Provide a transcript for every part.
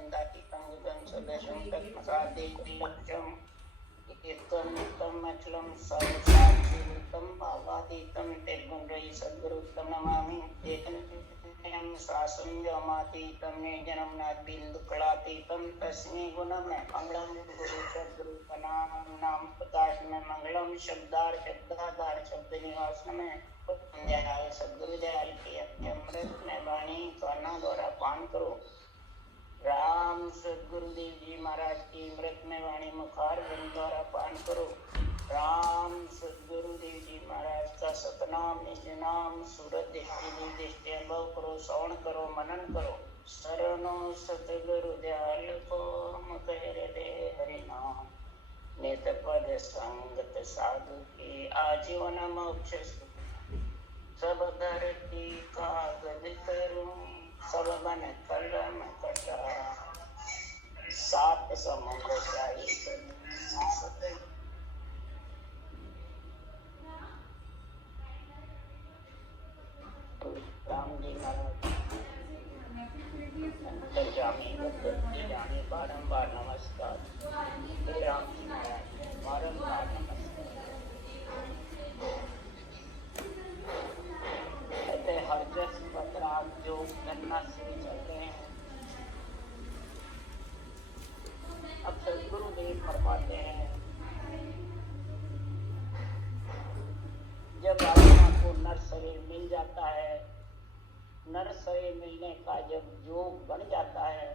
मंदातीतं गुदं सदशं तत्मसादेकुल्लक्षं कीर्तनं अखिलं सर्वसाक्षिभूतं भावातीतं निर्गुणरहितं सद्गुरुं नमामि। एकनित्यं शासनं व्योमातीतं निर्जनं नाद्बिन्दुकलातीतं तस्मै गुणमय मंगलम गुरु सद्गुरु नाम प्रकाश में मंगलम शब्दाधार शब्द निवास में दयाल सद्गुरु दयाल की अमृत में वाणी करना द्वारा पान करो। राम सद्गुरुदेव जी महाराज की अमृत में वाणी मुखार बिंद द्वारा पान करो। राम सद्गुरुदेव जी महाराज का सतनाम निज नाम सूरत दृष्टि अनुभव करो, श्रवण करो, मनन करो। शरणो सतगुरु दयाल को मुखेर दे हरि नाम नित पद संगत साधु की आजीवन मोक्ष सब धरती कागज करूं सब बन कलम कटा सात समुद्र शाही राम जी महाराज अंतर्जामी बद्धी जामी बारंबार नमस्कार। राम जी महाराज बारंबार नमस्कार। हर जस पत्राग जो करना शुरू चल रहे हैं। अब सद्गुरुदेव फरमाते हैं जब आत्मा को नर शरीर मिल जाता है, नर शरीर मिलने का जब योग बन जाता है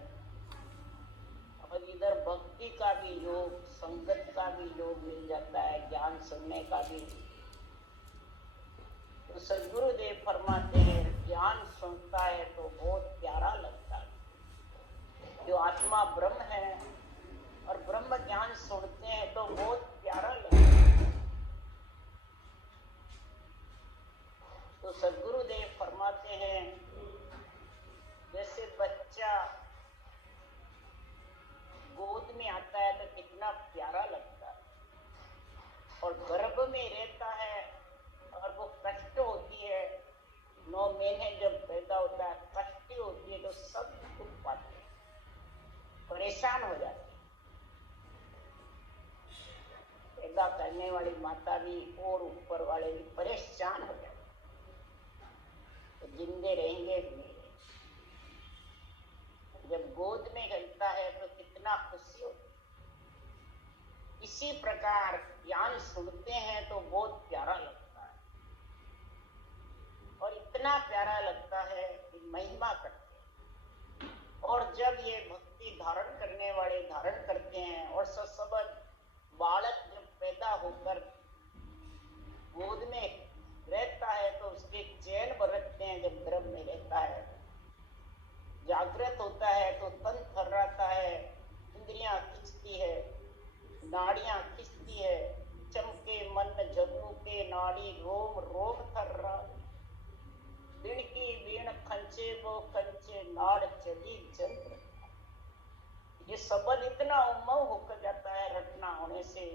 और इधर भक्ति का भी योग, संगत का भी योग मिल जाता है, ज्ञान सुनने का भी। तो सद्गुरुदेव फरमाते हैं ज्ञान सुनता है तो बहुत प्यारा लगता है। जो आत्मा ब्रह्म है और ब्रह्म ज्ञान सुनते हैं तो बहुत प्यारा लगता है। तो सद्गुरुदेव फरमाते हैं जैसे बच्चा गोद में आता है तो कितना प्यारा लगता है, और गर्भ में रहता है और वो कष्ट होती है, 9 महीने जब पैदा होता है कष्ट होती है तो सब दुख पाते हैं, परेशान हो जाते हैं। पैदा करने वाली माता भी और ऊपर वाले भी परेशान हो जाते हैं। तो जिंदे रहेंगे नहीं। जब गोद में रहता है तो कितना खुशी होती है। इसी प्रकार ज्ञान सुनते हैं तो बहुत प्यारा लगता है, और इतना प्यारा लगता है कि महिमा करते हैं। और जब ये भक्ति धारण करने वाले धारण करते हैं और ससबल बालक जब पैदा होकर गोद में रहता है तो उसके चैन बरतते हैं। जब गर्भ में रहता है जागृत होता है तो तन थर्राता है, इंद्रियां खिंचती है, नाड़ियां खिंचती है, चमके मन जगू के नाड़ी रोम रोम थर्रा, बीण की बीण खंचे वो खंचे नाड़ चली चंद्र। ये शब्द इतना उमंग होकर जाता है रटना होने से,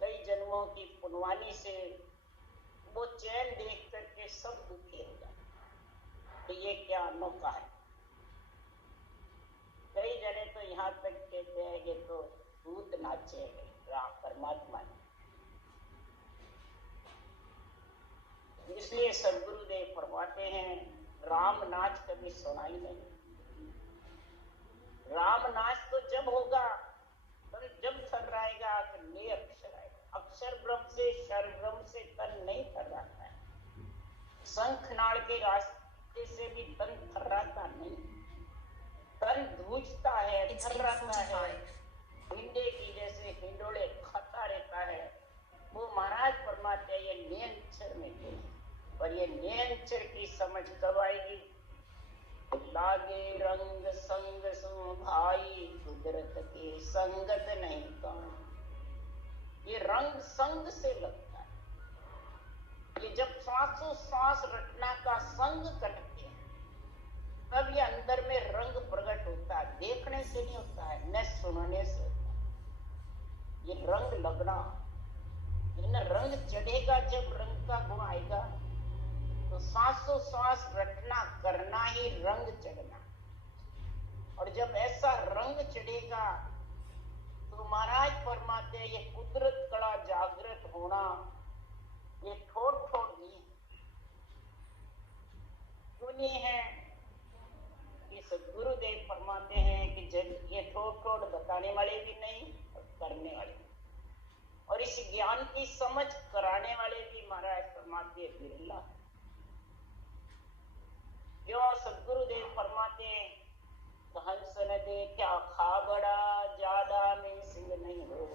कई जन्मों की पुनवानी से। वो चैन देख करके सब दुखी हो जाते। तो ये क्या अनोखा है। कई जने तो यहाँ तक कहते हैं कि तो दूत नाचे राम परमात्मा ने। इसलिए सद्गुरुदेव फरमाते हैं राम नाच कभी सुना ही नहीं। राम नाच तो जब होगा जब थर्राएगा तो ले अक्षर आएगा। अक्षर ब्रह्म से शर ब्रह्म से तन नहीं थर्राता है। शंखनाद के रास्ते से भी तन थर्राता नहीं, तन धूजता है, थर्राता है। भिंडे की जैसे हिंडोले खाता रहता है। वो महाराज फरमाते हैं ये नियंचर में है। पर ये नियंचर की समझ कब आएगी? लागे रंग संग सो भाई कुदरत के संगत नहीं कौन। ये रंग संग से लगता है। ये जब सांसों सांस रटना का संग करते हैं तब ये अंदर में रंग प्रकट होता है। देखने से नहीं होता है, न सुनने से होता है। ये रंग लगना, ये रंग चढ़ेगा। जब रंग का गुण आएगा तो सांसों सांस रटना करना ही रंग चढ़ना। और जब ऐसा रंग चढ़ेगा तो महाराज फरमाते ये कुदरत कड़ा जागृत होना ये थोड़ थोड़ नहीं क्यों नहीं है कि सदगुरुदेव फरमाते हैं कि जब ये थोड़ थोड़ बताने वाले भी नहीं और करने वाले भी, और इस ज्ञान की समझ कराने वाले भी महाराज फरमाते बिरला। क्यों सदगुरुदेव फरमाते हैं हंस न देखा खाबड़ा ज्यादा में सिंह नहीं हो,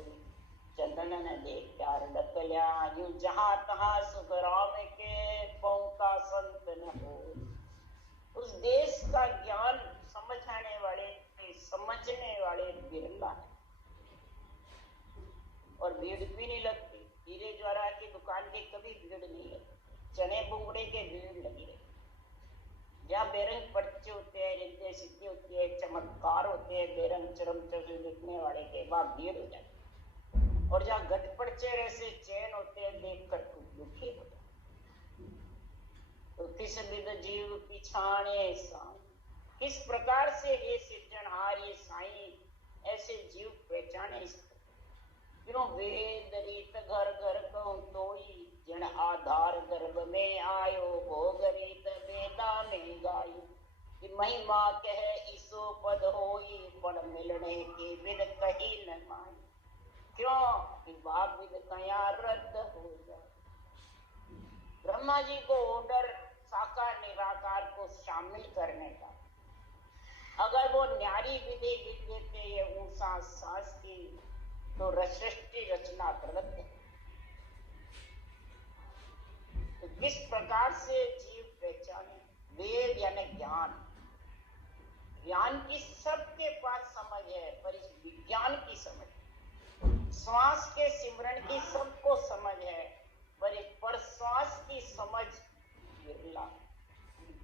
चंदन न देख प्यार डकल्या यूं जहां तहां सुख राम के पौका संत न हो। उस देश का ज्ञान समझाने वाले समझने वाले बिरला है, और भीड़ भी नहीं लगती। हीरे ज्वारा की दुकान की कभी भीड़ नहीं लगती, चने बुंगड़े के भीड़ लगी रहती। जहाँ बेरंग पर्चे होते हैं, रिद्दे सिद्धि होती है, चमत्कार होते हैं, बेरंग चरम चरम लिखने वाले के वहां भीड़ हो जाती है। और जहाँ गट पर्चे ऐसे चैन होते हैं देख कर तू दुखी हो जाता। तो किस विद जीव पिछाने साईं, किस प्रकार से ये सिरजनहार ये साईं ऐसे जीव पहचाने। क्यों वेद रीत घर घर कहूं तोई, जन आधार गर्भ में आयो भोग रीत वेदा में गायो। कि महिमा कह ईसो पद होई, पण मिलने की विद कही न माई। क्यों विभाग विद कया रद्द हो जाए। ब्रह्मा जी को ऑर्डर साकार निराकार को शामिल करने का, अगर वो न्यारी विधि लिख देते ये ऊंचा सांस की तो सृष्टि रचना रद्द। तो किस प्रकार से जीव पहचाने। वेद यानी ज्ञान, ज्ञान की सबके पास समझ है, पर इस विज्ञान की समझ, श्वास के सिमरण की सबको समझ है, पर इस परश्वास की समझ बिरला।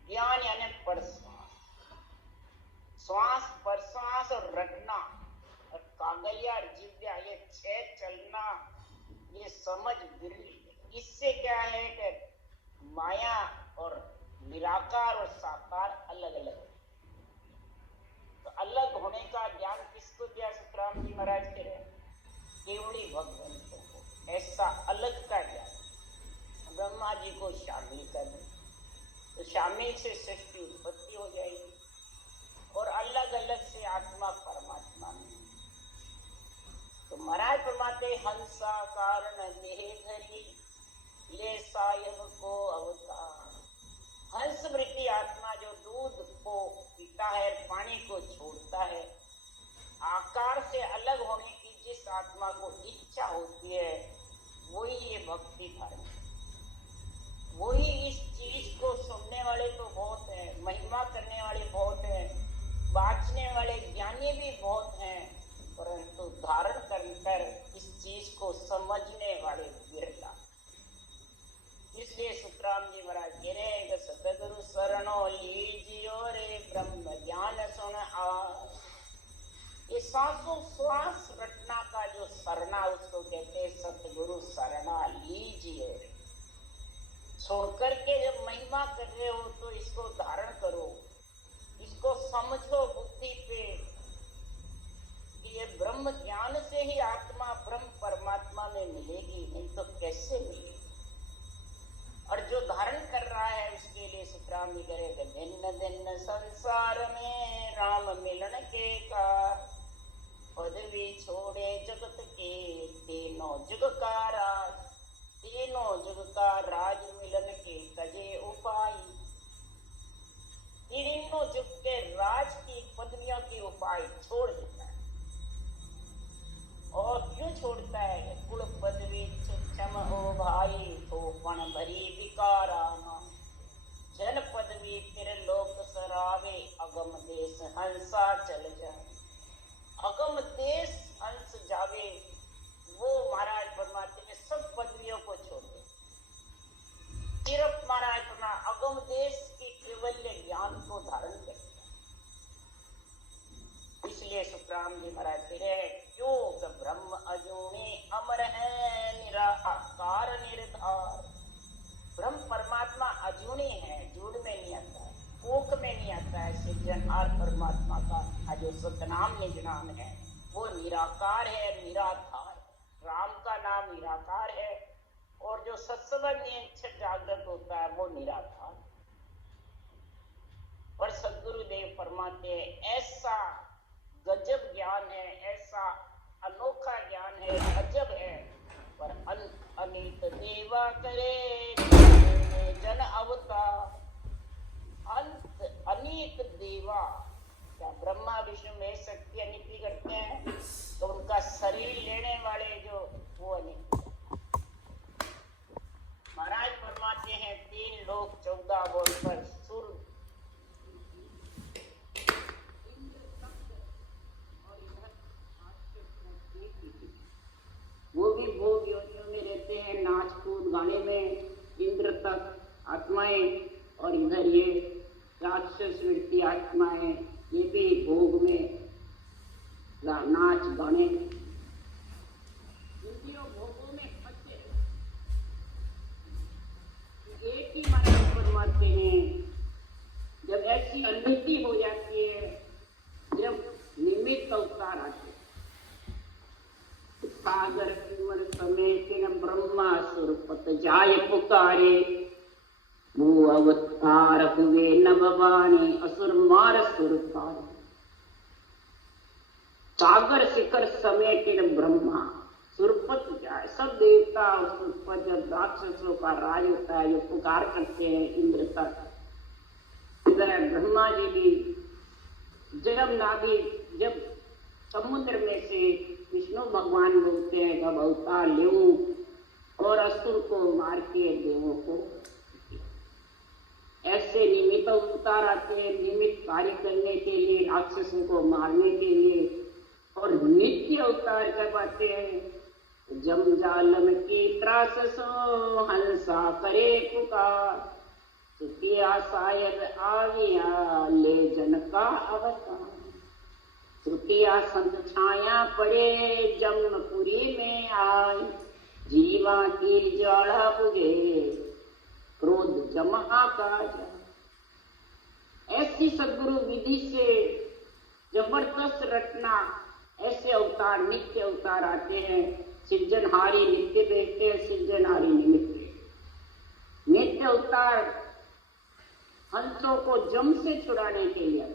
ज्ञान यानी परश्वास, श्वास परश्वास और रटना और कागलिया जिव्या ये छह चलना ये समझ बिरली। इससे क्या है कि माया और निराकार और साकार अलग अलग है। तो अलग होने का ज्ञान किसको दिया सुखराम जी महाराज कह रहे हैं, केवड़ी भगवंतों को। ऐसा अलग का ज्ञान ब्रह्मा जी को शामिल कर दे तो शामिल से सृष्टि उत्पत्ति हो जाएगी, और अलग अलग से आत्मा परमात्मा में। तो महाराज फरमाते हंसा कारण देह धरी, ले सायब को अवतार। हंस वृत्ति आत्मा जो दूध को पीता है, पानी को छोड़ता है, आकार से अलग होने की जिस आत्मा को इच्छा होती है, वही ये भक्ति धर्म, वही इस चीज को सुनने वाले तो बहुत हैं, महिमा करने वाले बहुत हैं, बांचने वाले ज्ञानी भी बहुत हैं, परंतु धारण कर इस चीज को समझने वाले बिरला। इसलिए सुखराम जी महाराज कह रहे हैं सतगुरु शरणो लीजियो रे ब्रह्म ज्ञान सुन आ। ये सांसों श्वास रटना का जो सरना उसको कहते हैं सतगुरु शरणा लीजिए। सुन करके जब महिमा कर रहे हो तो इसको धारण करो, इसको समझो बुद्धि पे कि ये ब्रह्म ज्ञान से ही आत्मा ब्रह्म परमात्मा में मिलेगी, नहीं तो कैसे मिलेगी। और जो धारण कर रहा है उसके लिए सुखराम जी करेगा भिन्न भिन्न संसार में राम मिलन के का, पदवी छोड़े जगत के तीनों जुग का राज। तीनों जुग का राज मिलन के कजे उपाय। तीनों जुग के राज की पदवियों की उपाय छोड़ देता है। और क्यों छोड़ता है, कुल पदवी क्षम हो भाई तो पण भरी विकारामा। जन पदवी त्रिलोक सरावे अगम देश हंसा चल जाए। अगम देश हंस जावे, वो महाराज परमात्मा ने सब पदवियों को छोड़ दे, सिर्फ महाराज परमात्मा अगम देश की केवल्य ज्ञान को धारण कर। इसलिए सुखराम जी महाराज कह रहे हैं क्यों ब्रह्म अजूनी अमर है निराकार निर्धार। ब्रह्म परमात्मा अजूनी है, जुड़ में नहीं आता है, कोख में नहीं आता है, सृजनहार परमात्मा का जो सतनाम निज नाम है वो निराकार है, निराधार। राम का नाम निराकार है और जो सत्संग जागृत होता है वो निराधार। पर सदगुरुदेव फरमाते हैं ऐसा गजब ज्ञान है, ऐसा अनोखा ज्ञान है, अजब है। पर अनित देवा करे जन अवतार। अनित देवा, क्या ब्रह्मा विष्णु में शक्ति अनिति करते हैं? तो उनका शरीर लेने वाले जो वो अनित। महाराज फरमाते हैं 3 लोग 14 बोल पर सुर वो भी भोग योनियों में रहते हैं, नाच कूद गाने में। इंद्र तक आत्माएं और इधर ये राक्षस वृत्ति आत्माएं ये भी भोग में नाच गाने इंद्रियों भोगों में फंसे। एक ही महाराज फरमाते हैं जब ऐसी अनिति हो जाती है, जब निमित्त अवतार आते सागर कुंवर समेत ब्रह्मा सुरपत जाय पुकारे। वो अवतार हुए नभवानी असुर मार सुरतार। सागर शिखर समेत ब्रह्मा सुरपत जाए, सब देवता उसके ऊपर जब राक्षसों का राज होता है जो पुकार करते हैं इंद्र तक। इधर ब्रह्मा जी भी जब समुद्र में से विष्णु भगवान बोलते हैं कब अवतार लेऊं और असुर को मार के देवों को। ऐसे निमित्त अवतार आते हैं निमित्त कार्य करने के लिए, राक्षसों को मारने के लिए। और नित्य अवतार जब आते हैं जमजालम की त्रास सो हंसा करे पुकार। सुखिया शायद आविया ले जन का अवतार। सुखिया संत छाया पड़े जमपुरी में आए। जीवा की ज्वाला बुझे क्रोध जमा का जा। ऐसी सदगुरु विधि से जबरदस्त रचना ऐसे अवतार नित्य अवतार आते हैं। सृजनहारी नित्य देखते हैं, सृजनहारी निमित्त। नित्य अवतार हंसों को जम से छुड़ाने के लिए,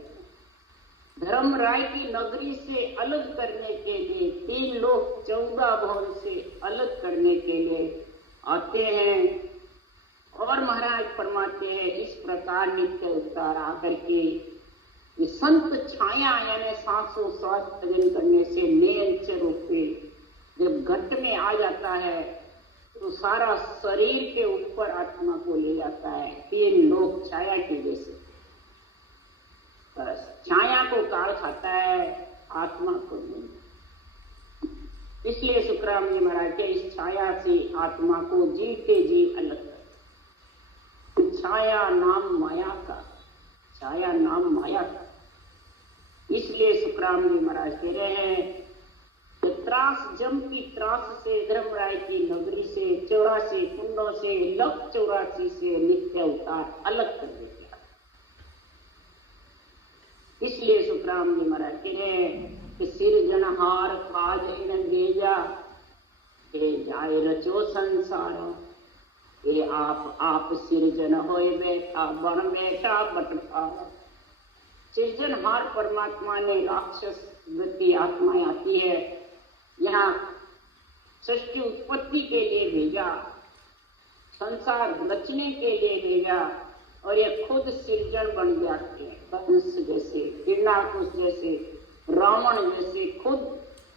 धर्मराय की नगरी से अलग करने के लिए, 3 लोग 14 भवन से अलग करने के लिए आते हैं। और महाराज फरमाते हैं इस प्रकार नित्य अवतार आकर के संत छाया यानी सांसों श्वास भजन करने से नियंच रूपे जब घट में आ जाता है तो सारा शरीर के ऊपर आत्मा को ले जाता है। 3 लोग छाया की जैसे, छाया को काल खाता है, आत्मा को नहीं। इसलिए सुखराम जी महाराज के इस छाया से आत्मा को जीते जी अलग कर। छाया नाम माया का, छाया नाम माया का। इसलिए सुखराम जी महाराज कह रहे हैं कि त्रास जम की त्रास से, धर्मराय की नगरी से, 84 कुंडों से, लख 84 से नित्य अवतार अलग कर देते। इसलिए सुखराम जी महाराज कह रहे हैं कि सिरजनहार काज इन भेजा के जाए रचो संसार। ये आप सिरजन होए बैठा बन बैठा बटफा। सृजनहार परमात्मा ने राक्षस वृत्ति आत्माएं आती है यहाँ सृष्टि उत्पत्ति के लिए भेजा, संसार रचने के लिए भेजा और ये खुद सृजन बन जाते हैं। कंस जैसे, हिरण्याकुश जैसे, रावण जैसे खुद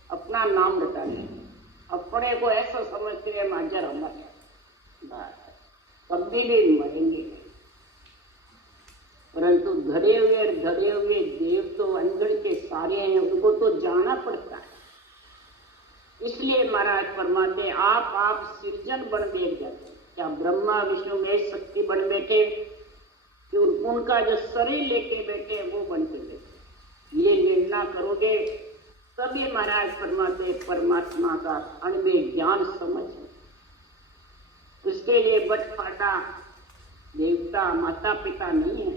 अपना नाम रटा लें, अपने को ऐसा समझते हैं माजर अमर कभी भी मरेंगे। परंतु धरे हुए देव तो अंजड़ के सारे हैं, उनको तो जाना पड़ता है। इसलिए महाराज फरमाते आप सृजन बन बैठ जाते। क्या ब्रह्मा विष्णु में शक्ति बन बैठे कि उनका जो शरीर लेके बैठे वो बन के बैठे। ये निर्णय करोगे तभी महाराज फरमाते परमात्मा का अणवे ज्ञान समझ। उसके लिए बटफाटा देवता माता पिता नहीं है,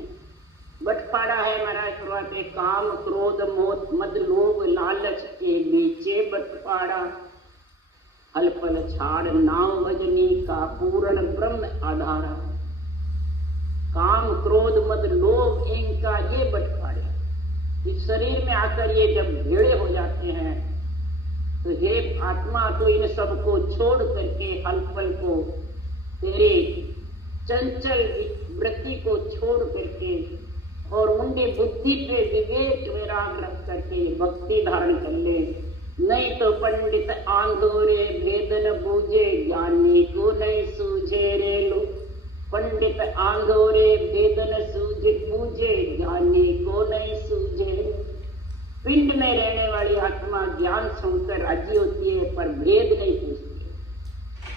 बटपाड़ा है महाराज फरमाते काम क्रोध मोह मद लोभ लालच के बीचे बटपाड़ा, हल फल छाड़ नाम भजनी का पूर्ण ब्रह्म आधारा। काम क्रोध मद लोभ इनका ये बटपाड़े, इस शरीर में आकर ये जब भेड़े हो जाते हैं तो हे आत्मा तो इन सबको छोड़ करके हल फल को, तेरे चंचल वृत्ति को छोड़ करके और उनकी बुद्धि पे विवेक वैराग रख करके भक्ति धारण कर ले। नहीं तो पंडित आंधोरे भेद न बूझे, ज्ञानी को नहीं सूझे रे लो। पंडित आंधोरे भेद न सूझे बूझे, ज्ञानी को नहीं सूझे। पिंड में रहने वाली आत्मा ज्ञान सुनकर राजी होती है पर भेद नहीं पूछती,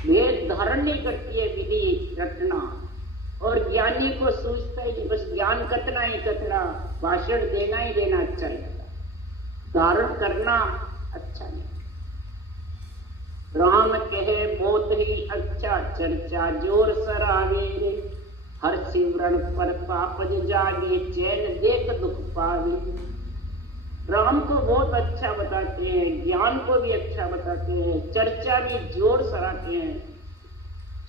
भेद धारण नहीं करती है विधि रटना। और ज्ञानी को सूझता है कि बस ज्ञान कतना ही कतना, भाषण देना ही देना अच्छा लगता, धारण करना अच्छा नहीं। राम कहे बहुत ही अच्छा चर्चा जोर सराहे रे, हर सिमरन पर पाप जागे चैन देख दुख पावे। राम को बहुत अच्छा बताते हैं, ज्ञान को भी अच्छा बताते हैं, चर्चा भी जोर सराहते हैं,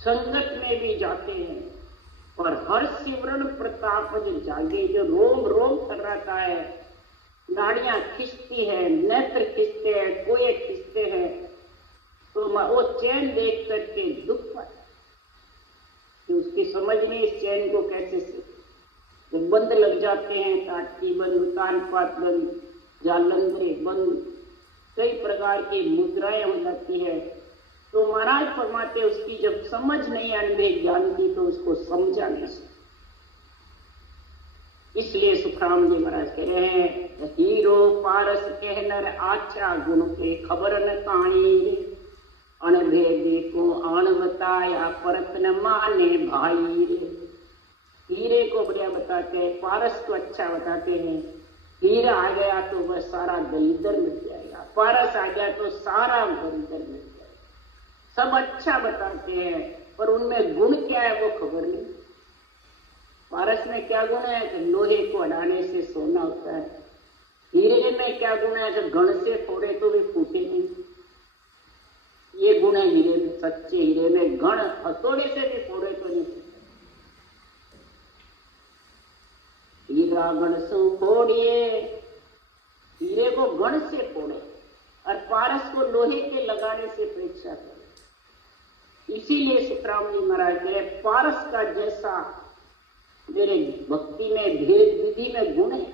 संगत में भी जाते हैं। और हर सिमरन प्रताप जागे, जो रोम रोम थर्राता है, नाड़ियां खिंचती है, नेत्र खिंचते हैं, कोये खिंचते हैं, तो वो चैन देख करके दुख पाता, कि उसकी समझ में इस चैन को कैसे से जब बंद लग जाते हैं, ताटकी बंद, कानपात बंद, जालंधरे बंद, कई प्रकार की मुद्राएं हो जाती है, तो महाराज फरमाते उसकी जब समझ नहीं आने ज्ञान की तो उसको समझा नहीं सकते। इसलिए सुखराम जी महाराज कह रहे हैं हीरो पारस कहनर आचा गुण के खबर न काई, अनभेदे को आन बताया परत न माने भाई रे। हीरे को बढ़िया बताते हैं, पारस को अच्छा बताते हैं। हीरा आ गया तो वह सारा दलिदर मिट जाएगा, पारस आ गया तो सारा दलिदर मिट जाएगा। सब अच्छा बताते हैं पर उनमें गुण क्या है वो खबर नहीं। पारस में क्या गुण है कि लोहे को अड़ाने से सोना होता है, हीरे में क्या गुण है कि गण से फोड़े तो भी फूटे नहीं, ये गुण है हीरे में। सच्चे हीरे में गण हथौड़े से भी फोड़े तो नहीं, हीरा गण से फोड़िए, हीरे को गण से फोड़े और पारस को लोहे के लगाने से परीक्षा करे। इसीलिए सुखराम जी महाराज कहे पारस का जैसा मेरे भक्ति में भेद विधि में गुण है।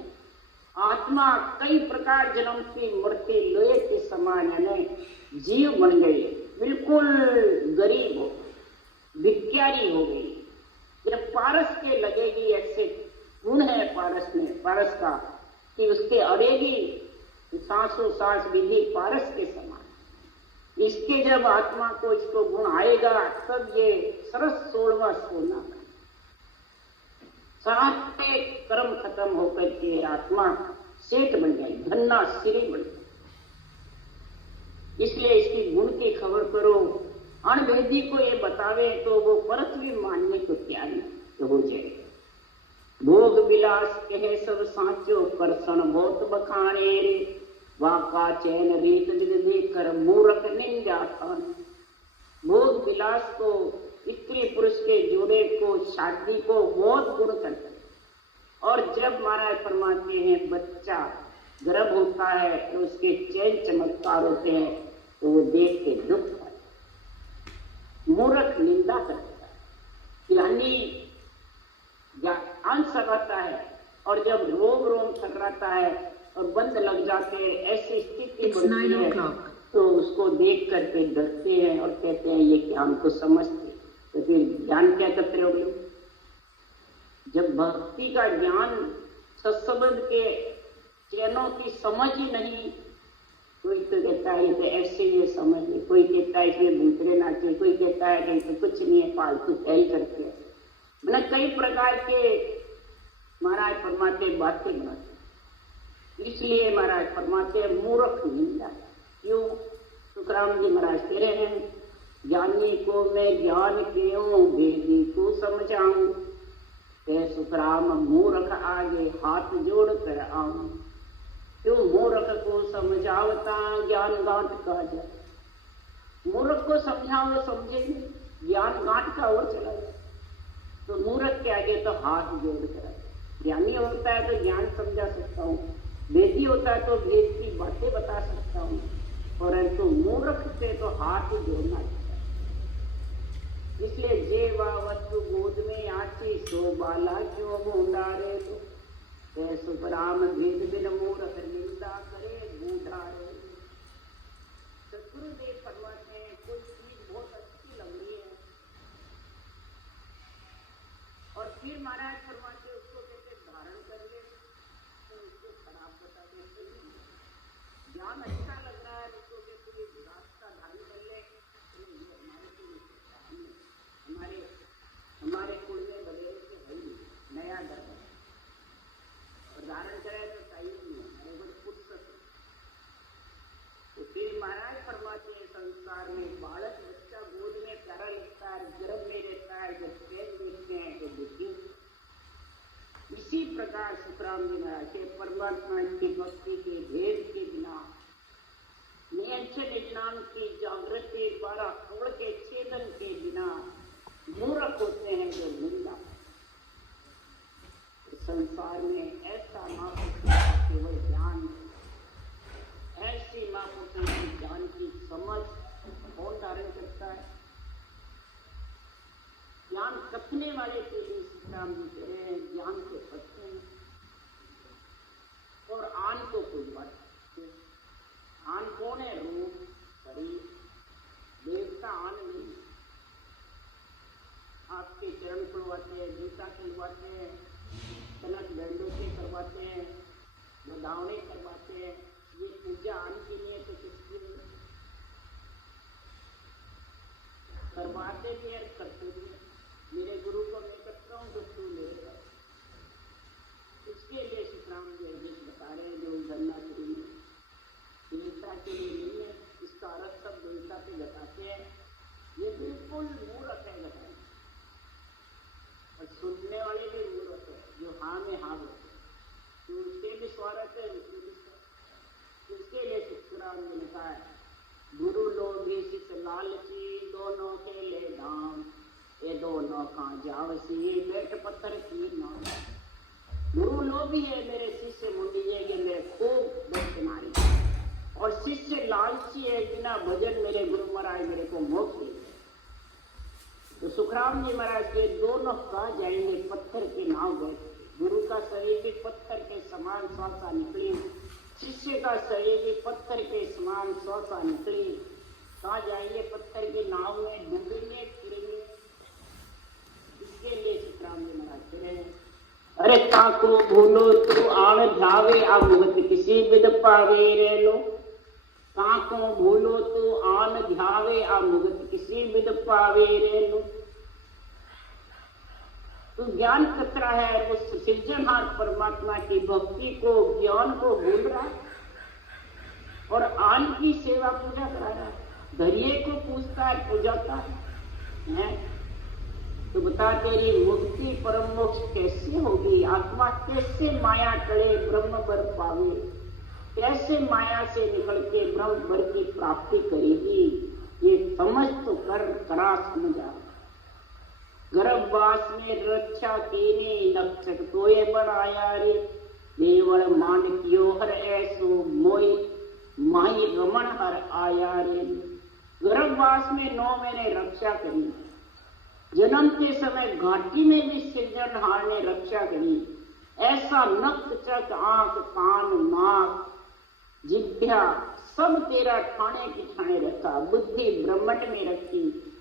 आत्मा कई प्रकार जन्मती मरती लोहे के समान यानी जीव बन गई, बिल्कुल गरीब हो, भिखारी हो गई। जब पारस के लगेगी, ऐसे गुण है पारस में, पारस का कि उसके अड़ेगी सांसों सांस विधि पारस के समान। इसके जब आत्मा को इसको गुण आएगा तब ये सरस 16वां सोना, सारे कर्म खत्म होकर के आत्मा सेठ बन गई, धन्ना श्री बन गई। इसलिए इसकी गुण की खबर करो, अनभेदी को ये बतावे तो वो परत भी मानने को तैयार नहीं हो जाएगा। भोग विलास कहे सब साचो, करसन बहुत बखाने रे, वाका चैन रीत देख कर मूर्ख निंदा खान। भोग विलास को, स्त्री पुरुष के जोड़े को, शादी को बहुत गुण करते हैं। और जब महाराज फरमाते हैं बच्चा गर्भ होता है तो उसके चैन चमत्कार होते हैं, तो वो देख के दुख पाता, मूर्ख निंदा करता है, यानी ज्ञान सगाता है। और जब रोम रोम थर्राता है और बंद लग जाते हैं, ऐसी स्थिति बनती है तो उसको देख करके डरते हैं और कहते हैं ये क्या हमको समझते, तो फिर ज्ञान क्या करते रहोगे। जब भक्ति का ज्ञान सत्संग के चैनों की समझ ही नहीं, कोई तो कहता है ये तो ऐसे ये समझ ले, कोई कहता है इसमें भूतरे नाचे, कोई कहता है कि तो कुछ नहीं है, फालतू फैल करते हैं, मैंने कई प्रकार के महाराज फरमाते बातें बनाते। इसलिए महाराज फरमाते मूर्ख निंदा। क्यों? सुखराम जी महाराज कह रहे हैं ज्ञानी को मैं ज्ञान क्यों भेदी को समझाऊं, के सुखराम मूर्ख आगे हाथ जोड़ कर आऊं। क्यों मूर्ख को समझावता ज्ञान गांठ कहा जाए। मूर्ख को समझाओ समझेंगे, ज्ञान गांठ का और चला जाए। तो मूर्ख के आगे तो हाथ जोड़ कर आए। ज्ञानी होता है तो ज्ञान समझा सकता हूँ, वेदी होता है तो वेद की बातें बता सकता हूँ, परंतु मूर्ख से तो हाथ ही जोड़ना चाहिए। इसलिए जेवा वस्तु गोद में आची सो बाला क्यों मुंडारे तो सुखराम भेद बिन मूर्ख निंदा करे बूढ़ारे। सतगुरुदेव फरमाते हैं कोई चीज बहुत अच्छी लग रही है और फिर महाराज फरमाते उसको कहते धारण कर ले तो उसको खराब बता देते। ज्ञान अच्छा लग रहा है उसको कहते ये रास्ता धारण कर ले, ये हमारे को हमारे कुल में वगैरह से है नहीं, नया धर्म और धारण करे तो चाहिए नहीं, हमारे को खुद सकते। तो फिर महाराज फरमाते हैं संसार में बालक बच्चा गोद में प्यारा लगता है, गर्भ में रहता है, जब पेट देखते हैं तो दुखी। इसी प्रकार सुखराम जी महाराज के परमात्मा की भक्ति के भेद के बिना नियंत्रण ज्ञान की जागृति द्वारा खोड़ के छेदन के बिना मूर्ख होते हैं जो निंदा। संसार में ऐसा महापुरुष केवल ज्ञान, ऐसी महापुरुष की ज्ञान की समझ कौन धारण करता है। ज्ञान कथने वाले के लिए श्रीराम जी कह रहे हैं ज्ञान के पत्ते हैं और आन को कोई बात। आन कौन है? रूप शरीर, देवता आन नहीं। आपके चरण खुलवाते हैं, गीता खुलवाते हैं, कनक दंडों करवाते हैं, बधावने करवाते हैं, ये पूजा आन के लिए तो किसके करवाते भी है, करते भी है। मेरे गुरु को मैं करता हूँ तो तू मेरे कर। इसके लिए सुखराम जी बता रहे हैं जो धरना करेंगे देवता के लिए नहीं है। इसका अर्थ सब देवता पे बताते हैं, ये बिल्कुल मूर्ख है बताए। और सुनने वाले भी मूर्ख है जो हाँ में हाँ बोलते हैं, तो उसके भी स्वार्थ है उसके भी स्वार्थ। इसके लिए सुखराम जी ने कहा है गुरु लोभी सिख लालची दोनों के ले धाम, ये दोनों कहाँ जावसी बैठ पत्थर की नाम। गुरु लोभी है मेरे शिष्य मुंडी जाएंगे मेरे खूब दर्शनारी, और शिष्य लालची है बिना भजन मेरे गुरु महाराज मेरे को मोक्ष दे। तो सुखराम जी महाराज के दोनों कहा जाएंगे पत्थर के नाव गए। गुरु का शरीर भी पत्थर के समान स्वासा निकली, शिष्य का शरीर भी पत्थर के समान स्वासा निकली। कहा जाएंगे पत्थर के नाव में डूबेंगे फिरेंगे। इसके लिए सुखराम जी महाराज कह रहे हैं अरे ताको भूलो तो आण ध्यावे आ मुगत किसी विद पावे रे लो। ताको भूलो तो आन ध्यावे आ मुगत किसी विद पावे रे लो। तो ज्ञान कतरा है उस सृजनहार परमात्मा की भक्ति को ज्ञान को भूल रहा है और आन की सेवा पूजा करा रहा है। दरिये को पूछता है पूजाता है। तो बता तेरी मुक्ति परम मोक्ष कैसे होगी? आत्मा कैसे माया टले ब्रह्म वर पावे? कैसे माया से निकल के ब्रह्म वर की प्राप्ति करेगी? ये समझ तो करा समझा। गर्भवास में रक्षा केने नक्षक तोये बनाया रे, देवल मान कियो हर ऐसो मोई माही रमण हर आया रे। गर्भवास में 9 महीने रक्षा करी, जन्म के समय घाटी में भी सृजनहार ने रक्षा करी। ऐसा नख चक आंख कान नाक जिह्वा सब तेरा ठाणे की ठाणे रखा, बुद्धि ब्रह्मट में रखी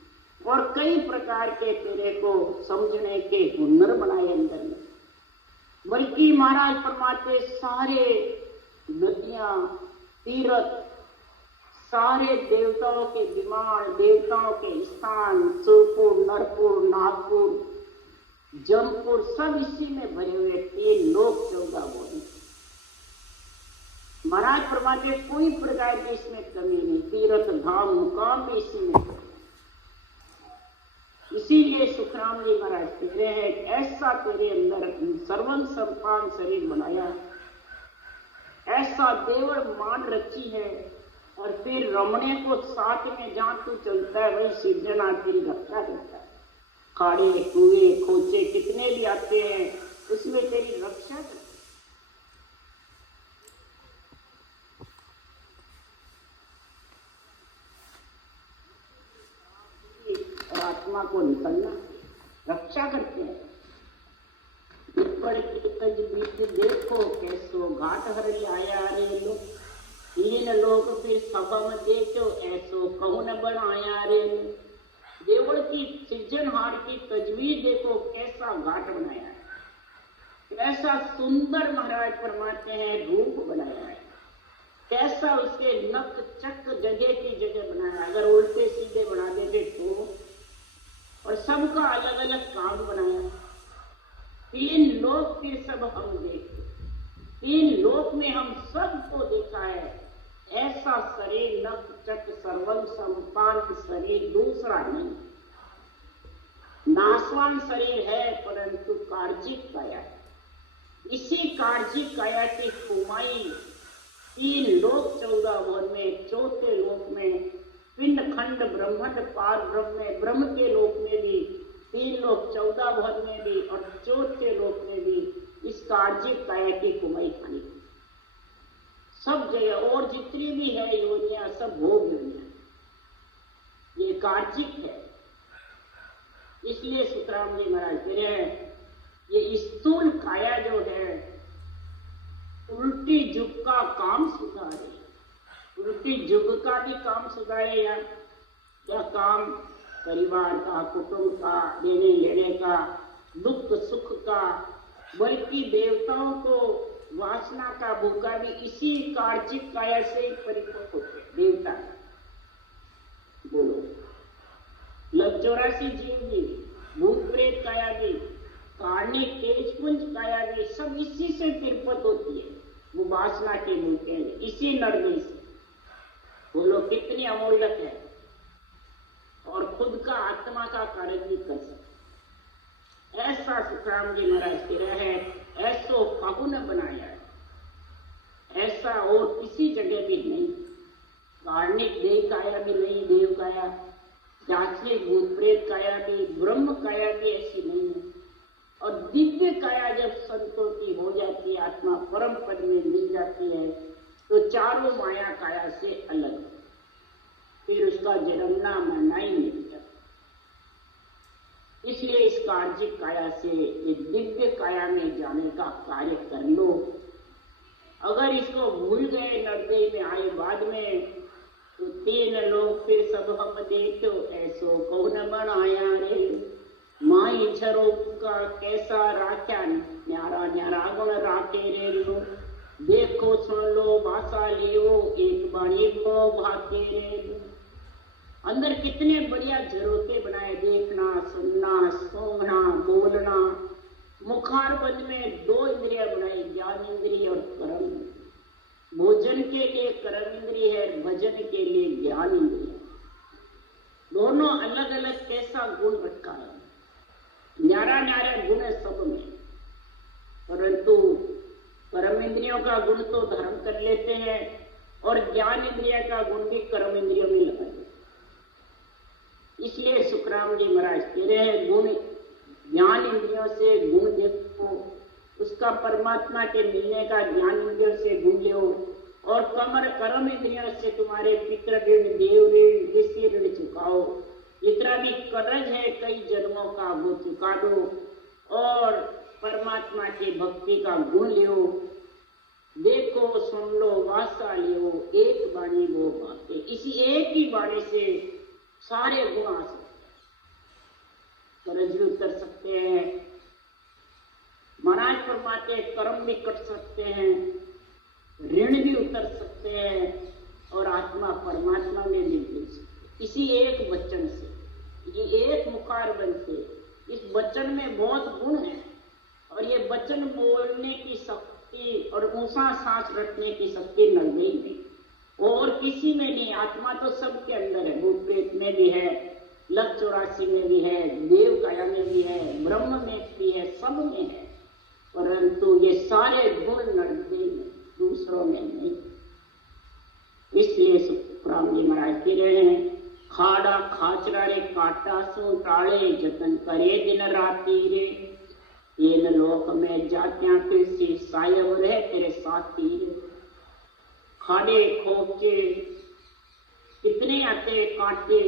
और कई प्रकार के तेरे को समझने के हुनर बनाए अंदर में। बल्कि महाराज फरमाते सारे नदियां तीर्थ सारे देवताओं के विमान देवताओं के स्थान सुरपुर नरपुर नागपुर जमपुर सब इसी में भरे हुए 3 लोक 14 बोले। महाराज फरमाते कोई प्रकार की इसमें कमी नहीं, तीर्थ धाम मुकाम भी इसी में। इसीलिए सुखराम जी महाराज कह रहे हैं, ऐसा तेरे अंदर सर्वं संपान शरीर बनाया, ऐसा देवड़ मान रखी है, और फिर रमणे को साथ में जहां तू चलता है वही सिरजना तेरी रक्षा करता है। खाड़े कुएं खोचे कितने भी आते हैं उसमें तेरी रक्षा करता है। और आत्मा को निकलना रक्षा करते हैं। देखो कैसो घाट हरि आया रे लो, तीन लोग फिर सभा में देखो ऐसो कहूं न बनाया रे। देवड़ की सृजनहार की तजवीज देखो कैसा घाट बनाया है, कैसा सुंदर महाराज फरमाते हैं रूप बनाया है, कैसा उसके नक चक जगह की जगह बनाया। अगर उल्टे सीधे बना देते तो, और सबका अलग अलग काम बनाया। तीन लोक फिर सब हम देखे, तीन लोक में हम सबको देखा है। ऐसा शरीर नक चक सर्वं संपान शरीर दूसरा नहीं, नाशवान शरीर है परंतु कार्जिक काया है। इसी कार्जिक काया की कुमाई तीन लोक 14 भुवन में, चौथे लोक में पिंड खंड ब्रह्मंड पार ब्रह्म में, ब्रह्म के लोक में भी तीन लोक 14 भुवन में भी और चौथे लोक में भी इस कार्जिक काया की कुमाई खानी सब जगह। और जितनी भी है योनियां सब भोग योनियां, ये कार्जिक है। इसलिए सुखराम जी महाराज कह रहे हैं, ये स्थूल काया जो है उल्टी जुग का काम सुधारे, उल्टी जुग का भी काम सुधारे। या क्या काम? परिवार का, कुटुंब का, देने लेने का, दुख सुख का, बल्कि देवताओं को वासना का भूखा भी इसी कार्जिक काया से ही परिपक्व होते हैं देवता। बोलो, 84 जीव भी, भूत प्रेत काया भी, कार्णिक तेजपुंज काया भी, सब इसी से तिरपत होती है। वो वासना के भूखे हैं, इसी नरमी से। बोलो कितनी अमूल्यक है, और खुद का आत्मा का कार्य भी कर सकते। ऐसा सुखराम जी महाराज कह रहे हैं, ऐसो काहू न बनाया है, ऐसा और किसी जगह भी नहीं। कार्णिक देह काया भी नहीं, देव काया, जांचने भूत प्रेत काया भी, ब्रह्म काया भी ऐसी नहीं है। और दिव्य काया जब संतों की हो जाती है, आत्मा परम पद में मिल जाती है, तो चारों माया काया से अलग, फिर उसका जन्मना मरना ही नहीं जाता। इसलिए इस कार्जिक काया से ये दिव्य काया में जाने का कार्य कर लो। अगर इसको भूल गए, नरदेह में आए बाद में, तो तीन लोग फिर सब हम देखो ऐसो कौन बनाया रे। माई झरो का कैसा राख्या, न्यारा न्यारा गुण राखे रे लो। देखो सुन लो भाषा लियो, एक बाणी को भाके रे लो। अंदर कितने बढ़िया झरोके बनाए, देखना, सुनना, सूंघना, बोलना। मुखार बंद में 2 इंद्रियां बनाई, ज्ञान इंद्रिय और कर्म। भोजन के लिए कर्म इंद्रिय है, भजन के लिए ज्ञान इंद्रिय। दोनों अलग अलग कैसा गुण रखा है, न्यारा न्यारा गुण है सब में। परंतु कर्म इंद्रियों का गुण तो धर्म कर लेते हैं, और ज्ञान इंद्रिय का गुण भी कर्म इंद्रियों में लगा देते। इसलिए सुखराम जी महाराज कह रहे हैं, गुण ज्ञान इंद्रियों से गुण देखो, उसका परमात्मा के मिलने का ज्ञान इंद्रियों से गुण लो, और कर्म इंद्रियों से तुम्हारे पितृ ऋण, देव ऋण, ऋषि ऋण चुकाओ। जितना भी कर्ज है कई जन्मों का वो चुका दो, और परमात्मा की भक्ति का गुण लो। देखो सुन लो वासा लियो, एक बाणी वो बातें। इसी एक ही बाणी से सारे गुण आ सकते हैं, कर्ज भी उतर सकते हैं, महाराज फरमाते कर्म भी कट सकते हैं, ऋण भी उतर सकते हैं, और आत्मा परमात्मा में भी मिल सकते। इसी एक वचन से, ये एक मुखारबंद से, इस वचन में बहुत गुण है। और ये वचन बोलने की शक्ति और ऊंचा सांस रखने की शक्ति नजदीक में और किसी में नहीं। आत्मा तो सबके अंदर है, भूत प्रेत में भी है, लग 84 में भी है, देव काया में भी है, ब्रह्म में भी है, सब में है, परंतु ये सारे गुण नर्दे में, दूसरों में नहीं। इसलिए सुखराम जी महाराज कह रहे हैं, खाड़ा खाचरा रे काटा सो टाले, जतन करे दिन राती रे, ये लोक में जात्या तुलसी सायव रहे तेरे साथी रे। खाड़े खोके कितने आते काटे,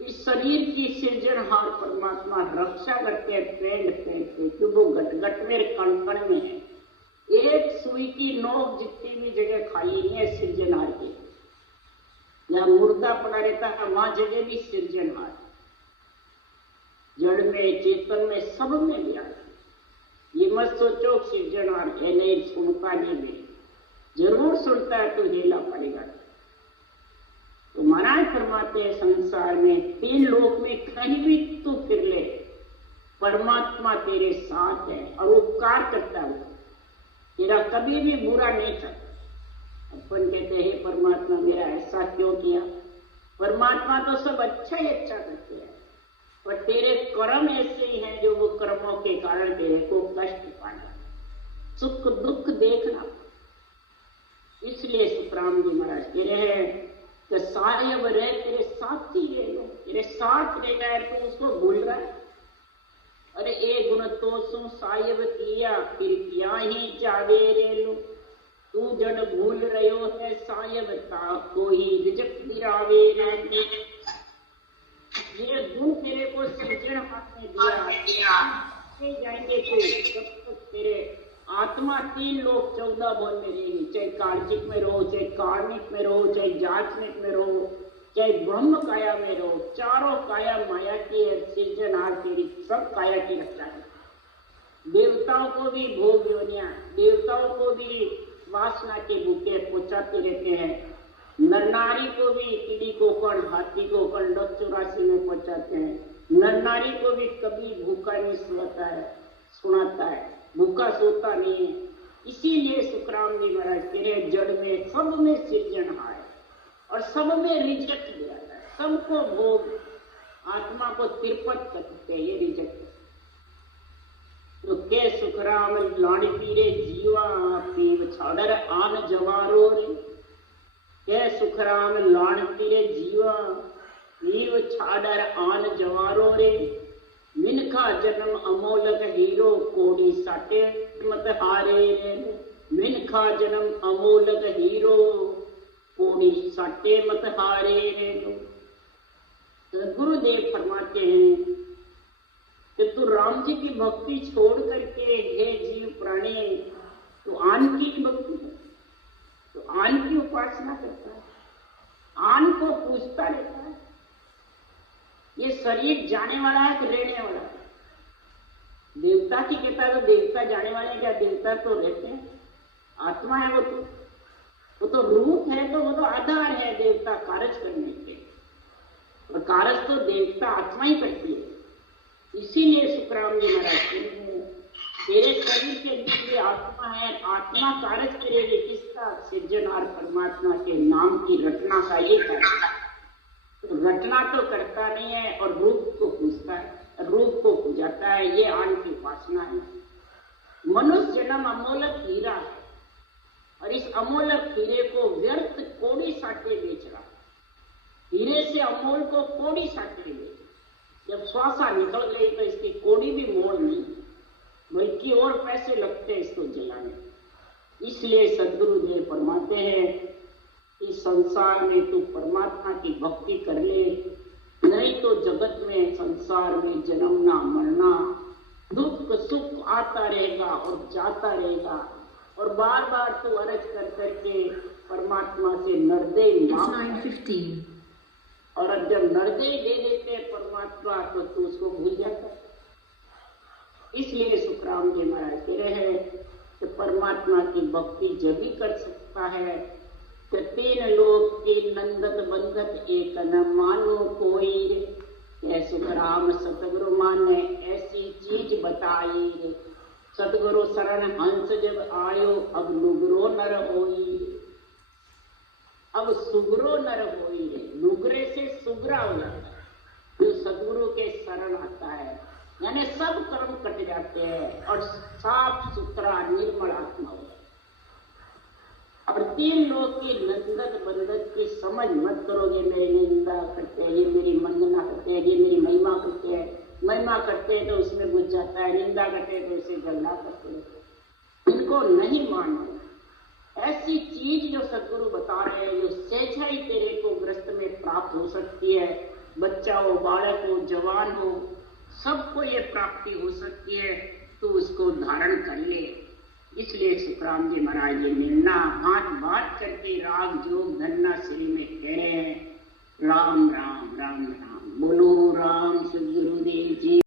इस शरीर की सृजनहार परमात्मा रक्षा करते हैं पेंड पेंड पे, क्यों वो गट गट में कण कण में है। एक सुई की नोक जितनी भी जगह खाली नहीं है सृजनहार की, जहाँ मुर्दा पड़ा रहता है वहां जगह भी सृजनहार, जड़ में चेतन में सब में भी आता। ये मत सोचो सृजनहार है नहीं, सुनता नहीं है, जरूर सुनता है तो हेला पड़ेगा। तो महाराज फरमाते हैं संसार में 3 लोक में कहीं भी तू फिर ले, परमात्मा तेरे साथ है और उपकार करता है, तेरा कभी भी बुरा नहीं करता। अपन कहते हैं परमात्मा मेरा ऐसा क्यों किया, परमात्मा तो सब अच्छा ही अच्छा करते हैं, पर तेरे कर्म ऐसे ही हैं जो वो कर्मों के कारण तेरे को कष्ट पाना, सुख दुख देखना। इसलिए सुखराम जी महाराज कह रहे हैं कि सायब रहे तेरे साथी ले लो, तेरे साथ रह जाए तो उसको भूल रहा है। अरे ए गुण तो सु सायब किया फिर क्या ही जावे रे लो, तू जन भूल रहो है सायब ता कोई रिजक दिरावे रे। ये गुण तेरे को सृजन हाथ में दिया, जाएंगे तो जब तक तेरे आत्मा 3 लोक 14 भवन में रहेगी, चाहे कार्तिक में रहो, चाहे कार्मिक में रहो, चाहे जाचनिक में रहो, चाहे ब्रह्म काया में रहो, चारों काया माया की सृजनहार तेरी सब काया की रक्षा है। देवताओं को भी भोग योनिया, देवताओं को भी वासना के भूखे पहुंचाते रहते हैं, नर नारी को भी कीड़ी कोकण हाथी कोकण 84 में पहुंचाते हैं, नर नारी को भी कभी भूखा नहीं सुनाता है, भूखा सोता नहीं है। इसीलिए सुखराम जी महाराज कह रहे जड़ में सब में सृजनहार है और सब में रिजल्ट दिया है, सबको भोग, आत्मा को तिरपत करते हैं ये रिजल्ट। तो के सुखराम लाड़ी पीरे जीवा पीव छाड़र आन जवारो रे, के सुखराम लाड़ पीरे जीवा पीव छाड़र आन जवारो रे, मिनखा जन्म अमोलक हीरो कोड़ी साटे मत हारे रे, मिनखा जन्म अमोलक हीरो कोड़ी साटे मत हारे रे। तो गुरुदेव फरमाते हैं कि तू राम जी की भक्ति छोड़ करके हे जीव प्राणी तो आन की भक्ति, तो आन की उपासना करता है, आन को पूजता रहता है। ये शरीर जाने वाला है कि रहने वाला है? देवता की कहता है तो देवता जाने वाले हैं क्या? देवता तो रहते हैं, आत्मा है वो तो रूप है, तो वो तो आधार है देवता कार्य करने के, और कार्य तो देवता आत्मा ही करती है। इसीलिए सुखराम जी महाराज तेरे शरीर के अंदर आत्मा है, आत्मा कार्य करेगी किसका? सृजनहार परमात्मा के नाम की रचना का ये करना, रचना तो करता नहीं है और रूप को पूजता है, रूप को पूजाता है, ये आन की उपासना है। मनुष्य जन्म अमोलक हीरा है और इस अमोलक हीरे को व्यर्थ कोड़ी साटे बेच रहा, हीरे से अमोल को कोड़ी साटे बेच, जब श्वासा निकल गई तो इसकी कोड़ी भी मोल नहीं, बल्कि और पैसे लगते हैं इसको जलाने। इसलिए सदगुरुदेव फरमाते हैं इस संसार में तू परमात्मा की भक्ति कर ले, नहीं तो जगत में संसार में जन्मना मरना, दुख सुख आता रहेगा और जाता रहेगा, और बार बार तू अर्ज कर करके परमात्मा से नरदय मांग, और अब जब नरदय दे देते परमात्मा तो तू उसको भूल जाता। इसलिए सुखराम जी महाराज कह रहे हैं कि परमात्मा की भक्ति जब भी कर सकता है कि 3 लोक की नंदत बंदत एक न मानो कोई, सुखराम सतगुरु माने ऐसी चीज बताई, सतगुरु शरण हंस जब आयो अब नुगरो नर होई, अब सुगरो नर होई, नुगरे से सुगरा हो जाता है, यानी सब कर्म कट जाते हैं और साफ सुथरा निर्मल आत्मा हो जाता है। अब 3 लोग की नंदत बंदत की समझ मत करोगे, मेरी निंदा करते हैं, ये मेरी वंदना करते हैं, ये मेरी महिमा करते हैं। महिमा करते हैं तो उसमें बुझ जाता है, निंदा करते हैं तो उसे गल्ला करते हैं। इनको नहीं मानो। ऐसी चीज जो सदगुरु बता रहे हैं, जो स्वेच्छा ही तेरे को ग्रस्त में प्राप्त हो सकती है, बच्चा हो, बालक हो, जवान हो, सबको ये प्राप्ति हो सकती है, तो उसको धारण कर ले। इसलिए सुखराम जी महाराज ये निर्णा बात बात करके राग जोग धन्ना श्री में कह रहे हैं। राम राम राम राम। बोलो राम सदगुरुदेव जी।